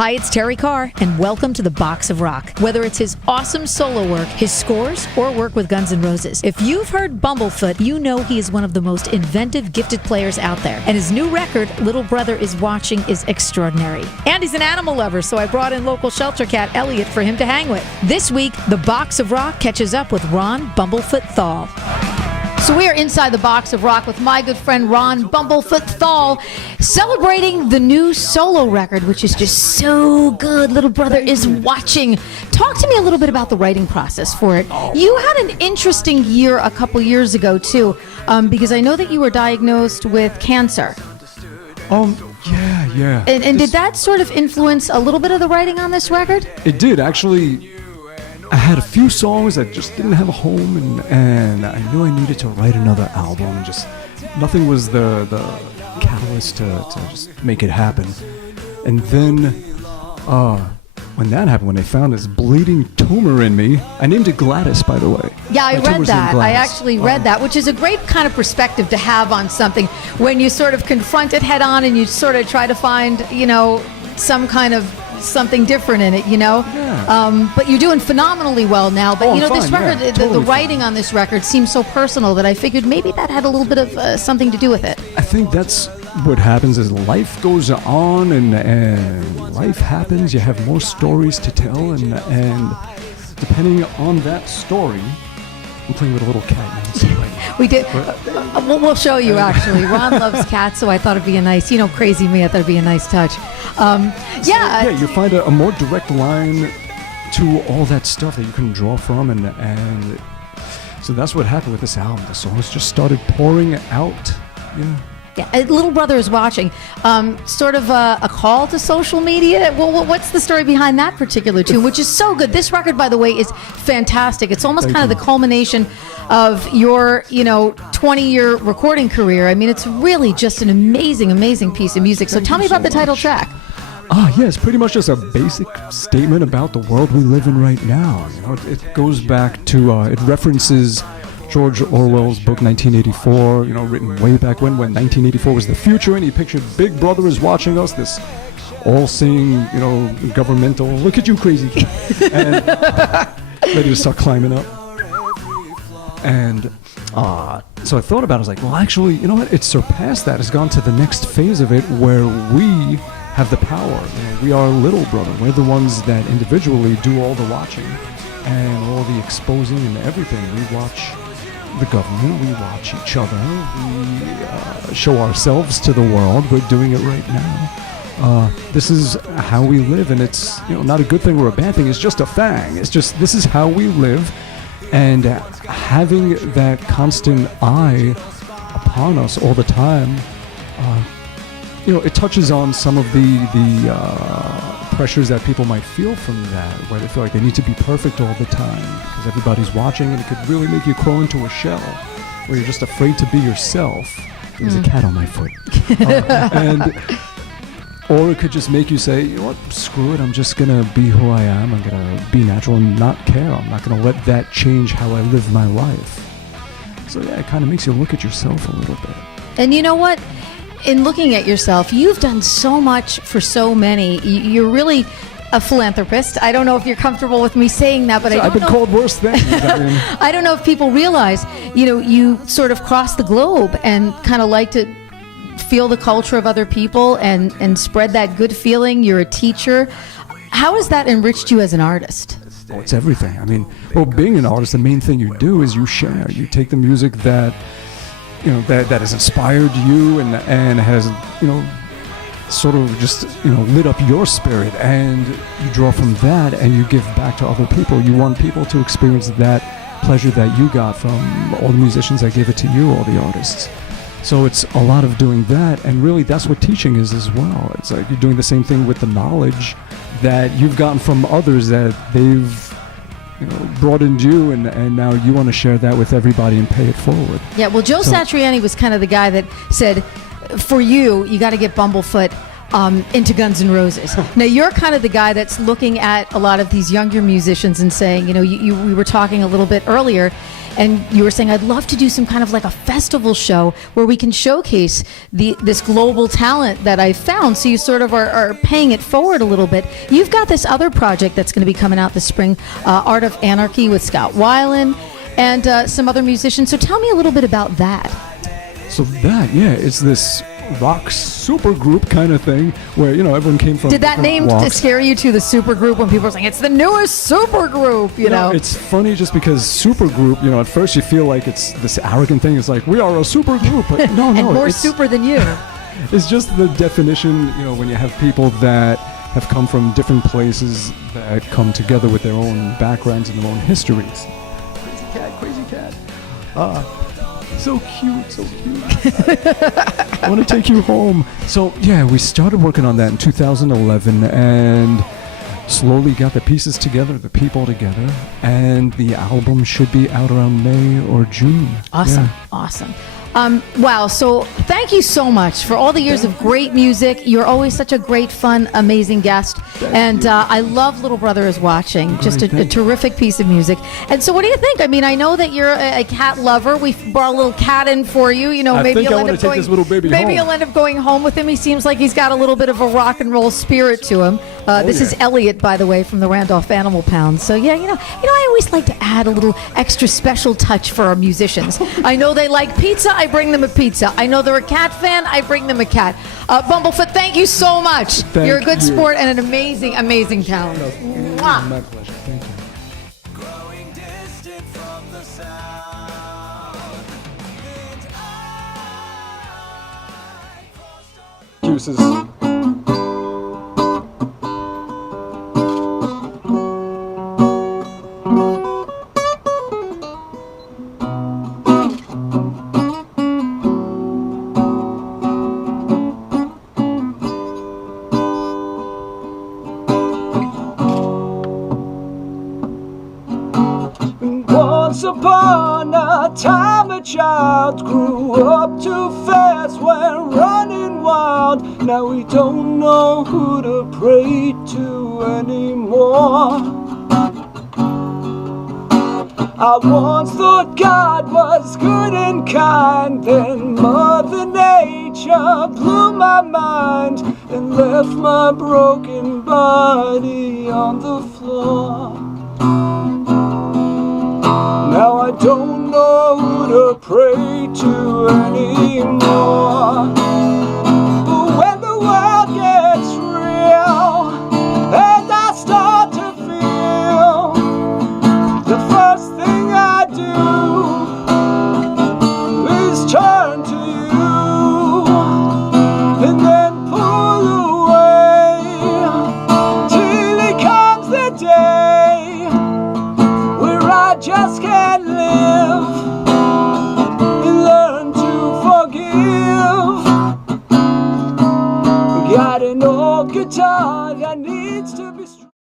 Hi, it's Terrie Carr, and welcome to the Box of Rock. Whether it's his awesome solo work, his scores, or work with Guns N' Roses, if you've heard Bumblefoot, you know he is one of the most inventive, gifted players out there. And his new record, Little Brother Is Watching, is extraordinary. And he's an animal lover, so I brought in local shelter cat Elliot for him to hang with. This week, the Box of Rock catches up with Ron Bumblefoot Thal. So we are inside the Box of Rock with my good friend Ron Bumblefoot Thal, celebrating the new solo record, which is just so good. Little Brother Is Watching. Talk to me a little bit about the writing process for it. You had an interesting year a couple years ago, too, because I know that you were diagnosed with cancer. Yeah. And did that sort of influence a little bit of the writing on this record? It did, actually. I had a few songs that just didn't have a home, and I knew I needed to write another album, and just nothing was the catalyst to just make it happen. And then when that happened, when they found this bleeding tumor in me, I named it Gladys, by the way. Yeah, I read that. I actually read that, which is a great kind of perspective to have on something when you sort of confront it head on and you sort of try to find, some kind of something different in it, Yeah. But you're doing phenomenally well now. But this record, yeah, the writing on this record seems so personal that I figured maybe that had a little bit of something to do with it. I think that's what happens as life goes on and life happens. You have more stories to tell, and depending on that story, I'm playing with a little cat now. We did. We'll show you, actually. Ron loves cats, so I thought it'd be a nice, crazy me, I thought it'd be a nice touch. Yeah, you find a more direct line to all that stuff that you can draw from, and so that's what happened with this album. The songs just started pouring out. Yeah, Little Brother Is Watching. Sort of a call to social media. Well, what's the story behind that particular tune, which is so good? This record, by the way, is fantastic. It's almost kind of the culmination of your, 20-year recording career. I mean, it's really just an amazing, amazing piece of music. So tell me about the title track. Yeah, it's pretty much just a basic statement about the world we live in right now. It goes back to, it references George Orwell's book 1984, written way back when 1984 was the future, and he pictured Big Brother is watching us, this all-seeing, governmental, look at you crazy kid, and ready to start climbing up. And so I thought about it, I was like, well, actually, you know what, it's surpassed that, it's gone to the next phase of it where we have the power. We are Little Brother, we're the ones that individually do all the watching and all the exposing and everything. We watch the government, we watch each other, we show ourselves to the world. We're doing it right now. This is how we live, and it's not a good thing or a bad thing. It's just a thing. It's just, this is how we live, and having that constant eye upon us all the time, it touches on some of the pressures that people might feel from that, where they feel like they need to be perfect all the time because everybody's watching, and it could really make you crawl into a shell where you're just afraid to be yourself. There's a cat on my foot. Or it could just make you say, you know what, screw it, I'm just going to be who I am. I'm going to be natural and not care. I'm not going to let that change how I live my life. So yeah, it kind of makes you look at yourself a little bit. And you know what? In looking at yourself, you've done so much for so many. You're really a philanthropist. I don't know if you're comfortable with me saying that, but I've been called worse things. I don't know if people realize, you sort of cross the globe and kind of like to feel the culture of other people and spread that good feeling. You're a teacher. How has that enriched you as an artist? Oh, it's everything. I mean, being an artist, the main thing you do is you share. You take the music that that has inspired you and has, sort of just, lit up your spirit, and you draw from that and you give back to other people. You want people to experience that pleasure that you got from all the musicians that gave it to you, all the artists. So it's a lot of doing that, and really that's what teaching is as well. It's like you're doing the same thing with the knowledge that you've gotten from others that they've broadened you, and now you want to share that with everybody and pay it forward. Yeah, well, Joe Satriani was kind of the guy that said, for you got to get Bumblefoot into Guns N' Roses. Now, you're kind of the guy that's looking at a lot of these younger musicians and saying, we were talking a little bit earlier, and you were saying, I'd love to do some kind of like a festival show where we can showcase this global talent that I found. So you sort of are paying it forward a little bit. You've got this other project that's going to be coming out this spring, Art of Anarchy with Scott Weiland and some other musicians. So tell me a little bit about that. So that, yeah, it's this rock super group kind of thing where, you know, everyone came from. Did that name walks. scare you too, the super group, when people are saying it's the newest super group, you know? It's funny just because super group, you know, at first you feel like it's this arrogant thing. It's like, we are a super group, but no, and more it's super than you. It's just the definition, you know, when you have people that have come from different places that come together with their own backgrounds and their own histories. Crazy cat. So cute. I want to take you home. So, yeah, we started working on that in 2011 and slowly got the pieces together, the people together, and the album should be out around May or June. Awesome. Yeah. Awesome. Wow. So thank you so much for all the years of great music. You're always such a great, fun, amazing guest. And I love Little Brother is Watching. Just a terrific piece of music. And so what do you think? I mean, I know that you're a cat lover. We brought a little cat in for you. You know, maybe you'll end up going, maybe you'll end up going home with him. He seems like he's got a little bit of a rock and roll spirit to him. This is Elliot, by the way, from the Randolph Animal Pound. So yeah, you know, I always like to add a little extra special touch for our musicians. I know they like pizza. I bring them a pizza. I know they're a cat fan. I bring them a cat. Bumblefoot, thank you so much. You're a good sport and an amazing, amazing talent. Mwah. My pleasure. Thank you. Excuses. Once upon a time a child grew up too fast when running wild. Now we don't know who to pray to anymore. I once thought God was good and kind, then Mother Nature blew my mind and left my broken body on the floor. Now I don't know who to pray to anymore. But when the world gets real and I start to feel, the first thing I do is turn to you and then pull away till it comes the day where I just can't